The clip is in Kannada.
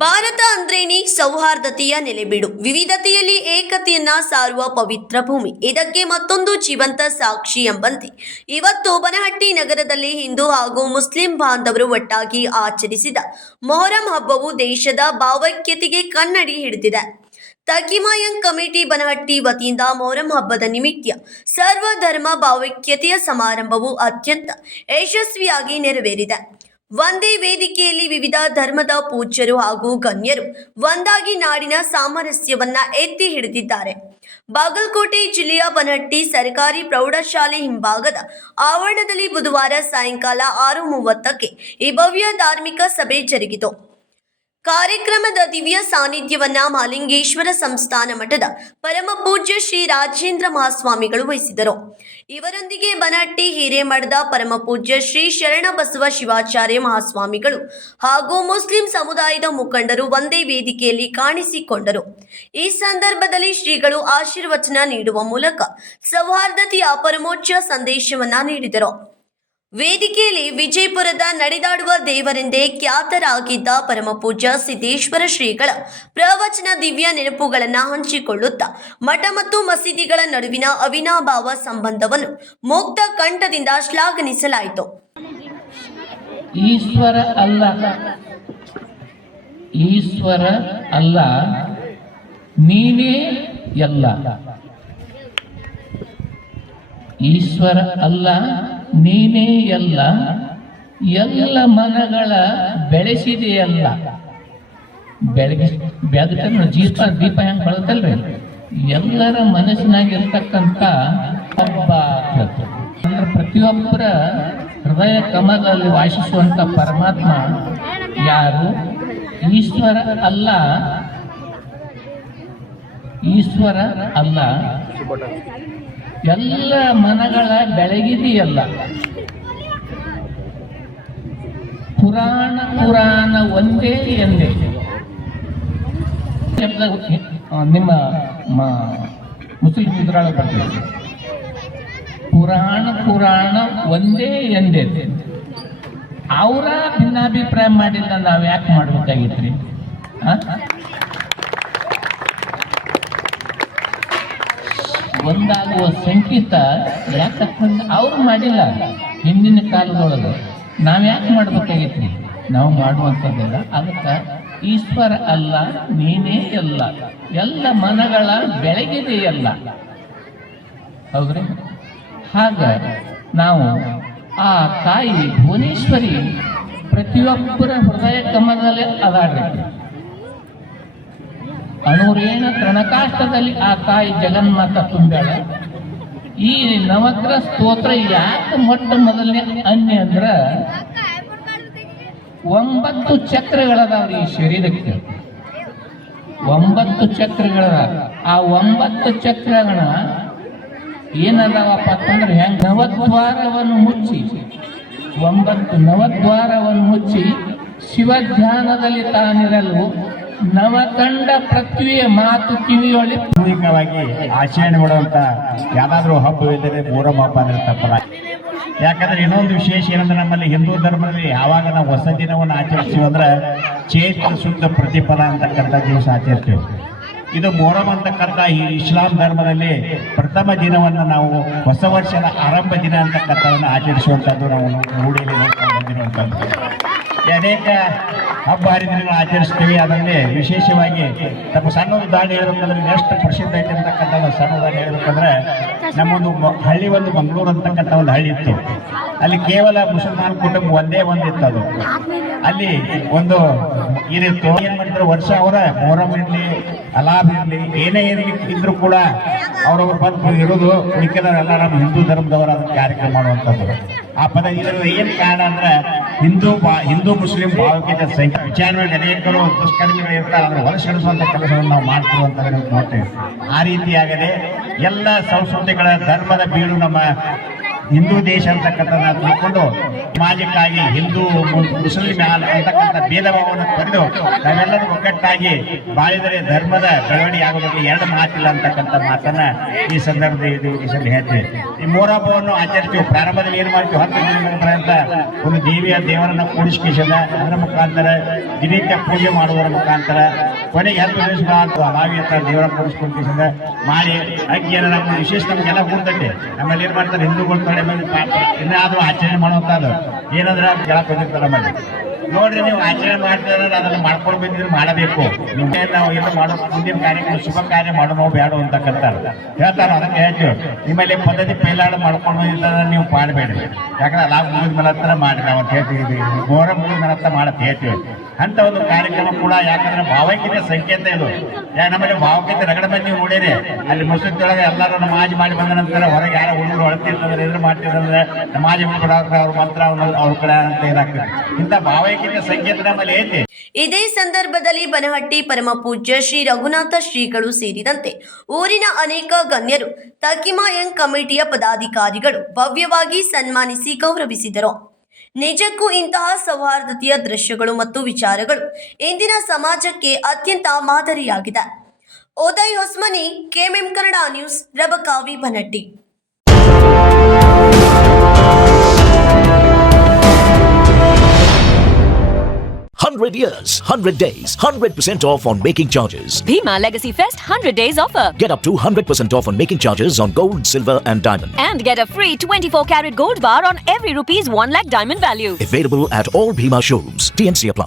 ಭಾರತ ಅಂದ್ರೇನೆ ಸೌಹಾರ್ದತೆಯ ನೆಲೆಬೀಡು, ವಿವಿಧತೆಯಲ್ಲಿ ಏಕತೆಯನ್ನ ಸಾರುವ ಪವಿತ್ರ ಭೂಮಿ. ಇದಕ್ಕೆ ಮತ್ತೊಂದು ಜೀವಂತ ಸಾಕ್ಷಿ ಎಂಬಂತೆ ಇವತ್ತು ಬನಹಟ್ಟಿ ನಗರದಲ್ಲಿ ಹಿಂದೂ ಹಾಗೂ ಮುಸ್ಲಿಂ ಬಾಂಧವರು ಒಟ್ಟಾಗಿ ಆಚರಿಸಿದ ಮೊಹರಂ ಹಬ್ಬವು ದೇಶದ ಭಾವೈಕ್ಯತೆಗೆ ಕನ್ನಡಿ ಹಿಡಿದಿದೆ. ತಕಿಮಾಯಂಗ್ ಕಮಿಟಿ ಬನಹಟ್ಟಿ ವತಿಯಿಂದ ಮೊಹರಂ ಹಬ್ಬದ ನಿಮಿತ್ತ ಸರ್ವಧರ್ಮ ಭಾವೈಕ್ಯತೆಯ ಸಮಾರಂಭವು ಅತ್ಯಂತ ಯಶಸ್ವಿಯಾಗಿ ನೆರವೇರಿದೆ. ಒಂದೇ ವೇದಿಕೆಯಲ್ಲಿ ವಿವಿಧ ಧರ್ಮದ ಪೂಜ್ಯರು ಹಾಗೂ ಗಣ್ಯರು ಒಂದಾಗಿ ನಾಡಿನ ಸಾಮರಸ್ಯವನ್ನ ಎತ್ತಿ ಹಿಡಿದಿದ್ದಾರೆ. ಬಾಗಲಕೋಟೆ ಜಿಲ್ಲೆಯ ಬನಹಟ್ಟಿ ಸರ್ಕಾರಿ ಪ್ರೌಢಶಾಲೆ ಹಿಂಭಾಗದ ಆವರಣದಲ್ಲಿ ಬುಧವಾರ ಸಾಯಂಕಾಲ 6:30ಕ್ಕೆ ಈ ಭವ್ಯ ಧಾರ್ಮಿಕ ಸಭೆ ಜರುಗಿತು. ಕಾರ್ಯಕ್ರಮದ ದಿವ್ಯ ಸಾನ್ನಿಧ್ಯವನ್ನ ಮಹಾಲಿಂಗೇಶ್ವರ ಸಂಸ್ಥಾನ ಮಠದ ಪರಮ ಪೂಜ್ಯ ಶ್ರೀ ರಾಜೇಂದ್ರ ಮಹಾಸ್ವಾಮಿಗಳು ವಹಿಸಿದರು. ಇವರೊಂದಿಗೆ ಬನಹಟ್ಟಿ ಹಿರೇಮಠದ ಪರಮ ಪೂಜ್ಯ ಶ್ರೀ ಶರಣಬಸವ ಶಿವಾಚಾರ್ಯ ಮಹಾಸ್ವಾಮಿಗಳು ಹಾಗೂ ಮುಸ್ಲಿಂ ಸಮುದಾಯದ ಮುಖಂಡರು ಒಂದೇ ವೇದಿಕೆಯಲ್ಲಿ ಕಾಣಿಸಿಕೊಂಡರು. ಈ ಸಂದರ್ಭದಲ್ಲಿ ಶ್ರೀಗಳು ಆಶೀರ್ವಚನ ನೀಡುವ ಮೂಲಕ ಸೌಹಾರ್ದತೆಯ ಪರಮೋಚ್ಚ ಸಂದೇಶವನ್ನ ನೀಡಿದರು. ವೇದಿಕೆಯಲ್ಲಿ ವಿಜಯಪುರದ ನಡೆದಾಡುವ ದೇವರೆಂದೇ ಖ್ಯಾತರಾಗಿದ್ದ ಪರಮಪೂಜ್ಯ ಸಿದ್ದೇಶ್ವರ ಶ್ರೀಗಳ ಪ್ರವಚನ ದಿವ್ಯ ನೆನಪುಗಳನ್ನು ಹಂಚಿಕೊಳ್ಳುತ್ತಾ ಮಠ ಮತ್ತು ಮಸೀದಿಗಳ ನಡುವಿನ ಅವಿನಾಭಾವ ಸಂಬಂಧವನ್ನು ಮುಕ್ತ ಕಂಠದಿಂದ ಶ್ಲಾಘಿಸಲಾಯಿತು. ಈಶ್ವರ ಅಲ್ಲ, ನೀನೇ ಎಲ್ಲ. ಈಶ್ವರ ಅಲ್ಲ, ನೀನೇ ಎಲ್ಲ, ಎಲ್ಲ ಮನಗಳ ಬೆಳೆಸಿದೆಯಲ್ಲ. ದೀಪ ಹೆಂಗೆ ಬಳತಲ್ರಿ, ಎಲ್ಲರ ಮನಸ್ಸಿನಾಗಿರ್ತಕ್ಕಂಥ ಹಬ್ಬ. ಅಂದ್ರೆ ಪ್ರತಿಯೊಬ್ಬರ ಹೃದಯ ಕಮಲದಲ್ಲಿ ವಾಸಿಸುವಂತ ಪರಮಾತ್ಮ ಯಾರು? ಈಶ್ವರ ಅಲ್ಲ, ಎಲ್ಲ ಮನಗಳ ಬೆಳಗಿದೆಯಲ್ಲ. ಪುರಾಣ ಒಂದೇ ಎಂದೇ ನಿಮ್ಮ ಮುಸ್ಲಿಂ ಇದ್ರಾಳ ಬರ್ತದೆ. ಪುರಾಣ ಒಂದೇ ಎಂದೇ. ಅವರ ಭಿನ್ನಾಭಿಪ್ರಾಯ ಮಾಡಿಲ್ಲ, ನಾವ್ ಯಾಕೆ ಮಾಡ್ಬೇಕಾಗಿತ್ರಿ? ಒಂದಾಗುವ ಸಂಕೇತ ಯಾಕಂದ್ರೆ ಅವ್ರು ಮಾಡಿಲ್ಲ ಹಿಂದಿನ ಕಾಲದೊಳಗೆ, ನಾವ್ ಯಾಕೆ ಮಾಡ್ಬೇಕಾಗಿತ್ರಿ? ನಾವು ಮಾಡುವಂಥದ್ದಲ್ಲ. ಅದಕ್ಕೆ ಈಶ್ವರ ಅಲ್ಲ, ನೀನೇ ಎಲ್ಲ, ಎಲ್ಲ ಮನಗಳ ಬೆಳಗಿದೆಯಲ್ಲ. ಹೌದ್ರಿ? ಹಾಗ ನಾವು ಆ ತಾಯಿ ಭುವನೇಶ್ವರಿ ಪ್ರತಿಯೊಬ್ಬರ ಹೃದಯ ಕಮಲದಲ್ಲಿ ಅದಾಡ್ರಿ. ಅಣುರೇಣ ತೃಣಕಾಷ್ಟದಲ್ಲಿ ಆ ತಾಯಿ ಜಗನ್ಮಾತ ತುಂಬ್ಯಾಳ. ಈ ನವಗ್ರಹ ಸ್ತೋತ್ರ ಯಾಕೆ ಮೊಟ್ಟ ಮೊದಲನೇ ಅನ್ಯ ಅಂದ್ರ 9 ಚಕ್ರಗಳದಾವ್ರಿ ಈ ಶರೀರಕ್ಕೆ. 9 ಚಕ್ರಗಳದ. ಆ 9 ಚಕ್ರಗಳ ಏನದಾವಪ್ಪ ಅಂತಂದ್ರೆ ಹೆಂಗ ನವದ್ವಾರವನ್ನು ಮುಚ್ಚಿ 9 ನವದ್ವಾರವನ್ನು ಮುಚ್ಚಿ ಶಿವಧ್ಯಾನದಲ್ಲಿ ತಾನಿರಲು ನವಕಂಡ ಪೃಥ್ವಿಯ ಮಾತು ಕಿವಿಯೊಳಿ ಸಾಮೂಹಿಕವಾಗಿ ಆಚರಣೆ ಮಾಡುವಂತ ಯಾವ್ದಾದ್ರು ಹಬ್ಬವಿದ್ದರೆ ಮೊಹರಂ ಹಬ್ಬ ಅಂದ್ರೆ ತಪ್ಪಲ್ಲ. ಯಾಕಂದ್ರೆ ಇನ್ನೊಂದು ವಿಶೇಷ ಏನಂದ್ರೆ ನಮ್ಮಲ್ಲಿ ಹಿಂದೂ ಧರ್ಮದಲ್ಲಿ ಯಾವಾಗ ನಾವು ಹೊಸ ದಿನವನ್ನು ಆಚರಿಸ್ತೀವಿ ಅಂದ್ರೆ ಚೈತ್ರ ಶುದ್ಧ ಪ್ರತಿಫಲ ಅಂತಕ್ಕಂಥ ದಿವಸ ಆಚರಿಸ್ತೀವಿ. ಇದು ಮೊಹರಂ ಅಂತಕ್ಕಂಥ ಈ ಇಸ್ಲಾಂ ಧರ್ಮದಲ್ಲಿ ಪ್ರಥಮ ದಿನವನ್ನು ನಾವು ಹೊಸ ವರ್ಷದ ಆರಂಭ ದಿನ ಅಂತಕ್ಕಂಥವನ್ನು ಆಚರಿಸುವಂಥದ್ದು ನಾವು ರೂಢಿಯಲ್ಲಿ ನೋಡ್ಕೊಂಡು ಬಂದಿರುವಂಥದ್ದು. ಅನೇಕ ಹಬ್ಬ ಹರಿದಿನಗಳು ಆಚರಿಸ್ತೀವಿ. ಅದರಲ್ಲಿ ವಿಶೇಷವಾಗಿ ನಮ್ಮ ಸಣ್ಣ ಉದಾಹರಣೆ ಹೇಳ್ಬೇಕಂದ್ರೆ ಎಷ್ಟು ಪ್ರಸಿದ್ಧ ಐತೆ ಅಂತಕ್ಕಂಥ ಸಣ್ಣ ಉದಾಹರಣೆ ಹೇಳ್ಬೇಕಂದ್ರೆ ನಮ್ಮೊಂದು ಹಳ್ಳಿ, ಒಂದು ಮಂಗಳೂರು ಅಂತಕ್ಕಂಥ ಒಂದು ಹಳ್ಳಿ ಇತ್ತು. ಅಲ್ಲಿ ಕೇವಲ ಮುಸಲ್ಮಾನ್ ಕುಟುಂಬ ಒಂದೇ ಒಂದಿತ್ತು. ಅದು ಅಲ್ಲಿ ಒಂದು ಇದಿತ್ತು. ಏನ್ ಮಾಡಿದ್ರು, ವರ್ಷ ಅವರ ಮೊಹರಂ ಇರಲಿ ಅಲಾಬ್ ಇರಲಿ ಏನೇ ಇದ್ರು ಕೂಡ ಅವ್ರವ್ರ ಬಂದು ಇರೋದು, ಉಳಿಕೆದವರೆಲ್ಲ ನಮ್ಮ ಹಿಂದೂ ಧರ್ಮದವರು ಅದಕ್ಕೆ ಕಾರ್ಯಕ್ರಮ ಮಾಡುವಂಥದ್ದು. ಆ ಪದ ಇದರ ಏನ್ ಕಾರಣ ಅಂದ್ರೆ ಹಿಂದೂ ಮುಸ್ಲಿಂ ಭಾವೈಕ್ಯತೆ ಸಂಖ್ಯೆ ವಿಚಾರ ಅನೇಕರು ದುಷ್ಕರ್ಮಿಗಳು ಇರ್ತಾರೆ. ಅದನ್ನು ಹೊರಸಡಿಸುವಂತ ಕೆಲಸವನ್ನು ನಾವು ಮಾಡ್ತಿರುವಂಥದ್ದು ನೋಡ್ತೇವೆ. ಆ ರೀತಿಯಾಗದೆ ಎಲ್ಲ ಸಂಸ್ಕೃತಿಗಳ ಧರ್ಮದ ಬೀಡು ನಮ್ಮ ಹಿಂದೂ ದೇಶ ಅಂತಕ್ಕಂಥದ್ದನ್ನ ತಿಳ್ಕೊಂಡು ಸಮಾಜಕ್ಕಾಗಿ ಹಿಂದೂ ಮುಸ್ಲಿಂ ಅಂತಕ್ಕಂಥ ಭೇದ ಭಾವವನ್ನು ತೊರೆದು ನಾವೆಲ್ಲರೂ ಒಗ್ಗಟ್ಟಾಗಿ ಬಾಳಿದರೆ ಧರ್ಮದ ಬೆಳವಣಿಗೆ ಆಗೋದ್ರಲ್ಲಿ ಎರಡು ಮಾತಿಲ್ಲ ಅಂತಕ್ಕಂಥ ಮಾತನ್ನ ಈ ಸಂದರ್ಭದಲ್ಲಿ ಹೇಳ್ತೀವಿ. ಈ ಮೊಹರಂ ಹಬ್ಬವನ್ನು ಆಚರಿಸ್ತೀವಿ. ಪ್ರಾರಂಭದಲ್ಲಿ ಏನು ಮಾಡ್ತೀವಿ, 10 ದಿನಗಳ ಪರ್ಯಂತ ಒಂದು ದೇವರನ್ನ ಕೂಡಿಸ್ಕಿಸಿದ ಅದರ ಮುಖಾಂತರ ದಿನನಿತ್ಯ ಪೂಜೆ ಮಾಡುವುದರ ಮುಖಾಂತರ ಕೊನೆಗೆ 10 ದಿವಸ ಬಾವಿ ಹತ್ರ ದೇವರ ಕೂಡಿಸ್ಕೊಂಡಿಸಿದ ಮಾಡಿ ಅಕ್ಕಿಯನ್ನು ನಮ್ಮ ವಿಶೇಷ ನಮಗೆಲ್ಲ ಗುರ್ತೈತೆ. ಆಮೇಲೆ ಏನ್ ಮಾಡ್ತಾರೆ ಹಿಂದೂಗಳು ಕಡೆ ಮಂದಿ ಇನ್ನಾದ್ರೂ ಆಚರಣೆ ಮಾಡುವಂತದ್ದು ಏನಂದ್ರೆ ಕೆಳಗೆ ಬಂದಿರ್ತಾರೆ ನಮ್ಮಲ್ಲಿ ನೋಡ್ರಿ, ನೀವು ಆಚರಣೆ ಮಾಡ್ತಿದ್ರೆ ಅದನ್ನ ಮಾಡ್ಕೊಂಡು ಬಂದಿದ್ರೆ ಮಾಡಬೇಕು. ನಿಮ್ಗೆ ನಾವು ಎಲ್ಲ ಮಾಡೋ ಮುಂದಿನ ಕಾರ್ಯಕ್ರಮ ಶುಭ ಕಾರ್ಯ ಮಾಡೋ ನಾವು ಬೇಡ ಅಂತಕ್ಕಂಥ ಹೇಳ್ತಾರೆ. ಅದಕ್ಕೆ ಹೇಳ್ತೀವಿ, ನಿಮ್ಮಲ್ಲಿ ಪದ್ಧತಿ ಪೈಲಾಡ ಮಾಡ್ಕೊಂಡು ಬಂದಿದ್ರೆ ನೀವು ಮಾಡಬೇಡ್ರಿ. ಯಾಕಂದ್ರೆ ಲಾಭ ಮುಗಿದ ಮೇಲೆ ಹತ್ರ ಮಾಡಿ ನಾವು ಅಂತ ಹೇಳ್ತೀವಿ, ಮೊಹರಂ ಮುಗಿದ ಮೇಲೆ ಹತ್ರ ಮಾಡತ್ ಹೇಳ್ತೀವಿ. ಅಂತ ಒಂದು ಕಾರ್ಯಕ್ರಮ ಕೂಡ ಯಾಕಂದ್ರೆ ಭಾವೈಕ್ಯತೆ ಸಂಕೇತ ಇದು. ನಮ್ಮಲ್ಲಿ ಭಾವೈಕ್ಯತೆ ರಗಡ ಮಂದಿ ನೀವು ನೋಡಿರಿ, ಅಲ್ಲಿ ಮಸೂದಿಯೊಳಗೆ ಎಲ್ಲರೂ ನಮಾಜ್ ಮಾಡಿ ಬಂದ ನಂತರ ಹೊರಗೆ ಯಾರೋ ಹುಡುಗರು ಹೊಳ್ತಿರ್ತಂದ್ರೆ ಎದುರು ಮಾಡ್ತಿರ್ತಂದ್ರೆ ನಮಾಜ್ ಮಾಡ್ಕೊಡೋಕೆ ಅವ್ರ ಮಂತ್ರ ಅವ್ರ ಕಡೆ ಅಂತ ಇದಾಗ್ತದೆ. ಇಂಥ ಭಾವೈಕ್ಯತೆ ಸಂಕೇತ ನಮ್ಮಲ್ಲಿ ಐತಿ. ಇದೇ ಸಂದರ್ಭದಲ್ಲಿ ಬನಹಟ್ಟಿ ಪರಮ ಪೂಜ್ಯ ಶ್ರೀ ರಘುನಾಥ ಶ್ರೀಗಳು ಸೇರಿದಂತೆ ಊರಿನ ಅನೇಕ ಗಣ್ಯರು ತಕಿಮಾಯಂಗ್ ಕಮಿಟಿಯ ಪದಾಧಿಕಾರಿಗಳು ಭವ್ಯವಾಗಿ ಸನ್ಮಾನಿಸಿ ಗೌರವಿಸಿದರು. ನಿಜಕ್ಕೂ ಇಂತಹ ಸೌಹಾರ್ದತೆಯ ದೃಶ್ಯಗಳು ಮತ್ತು ವಿಚಾರಗಳು ಇಂದಿನ ಸಮಾಜಕ್ಕೆ ಅತ್ಯಂತ ಮಾದರಿಯಾಗಿದೆ. Uday Hosmani, KMM Kannada news, Rabakavi, Banahatti. 100 years, 100 days, 100% off on making charges. Bhima Legacy Fest 100 days offer. Get up to 100% off on making charges on gold, silver and diamond. And get a free 24 karat gold bar on every ₹1 lakh diamond value. Available at all Bhima showrooms. TNC apply.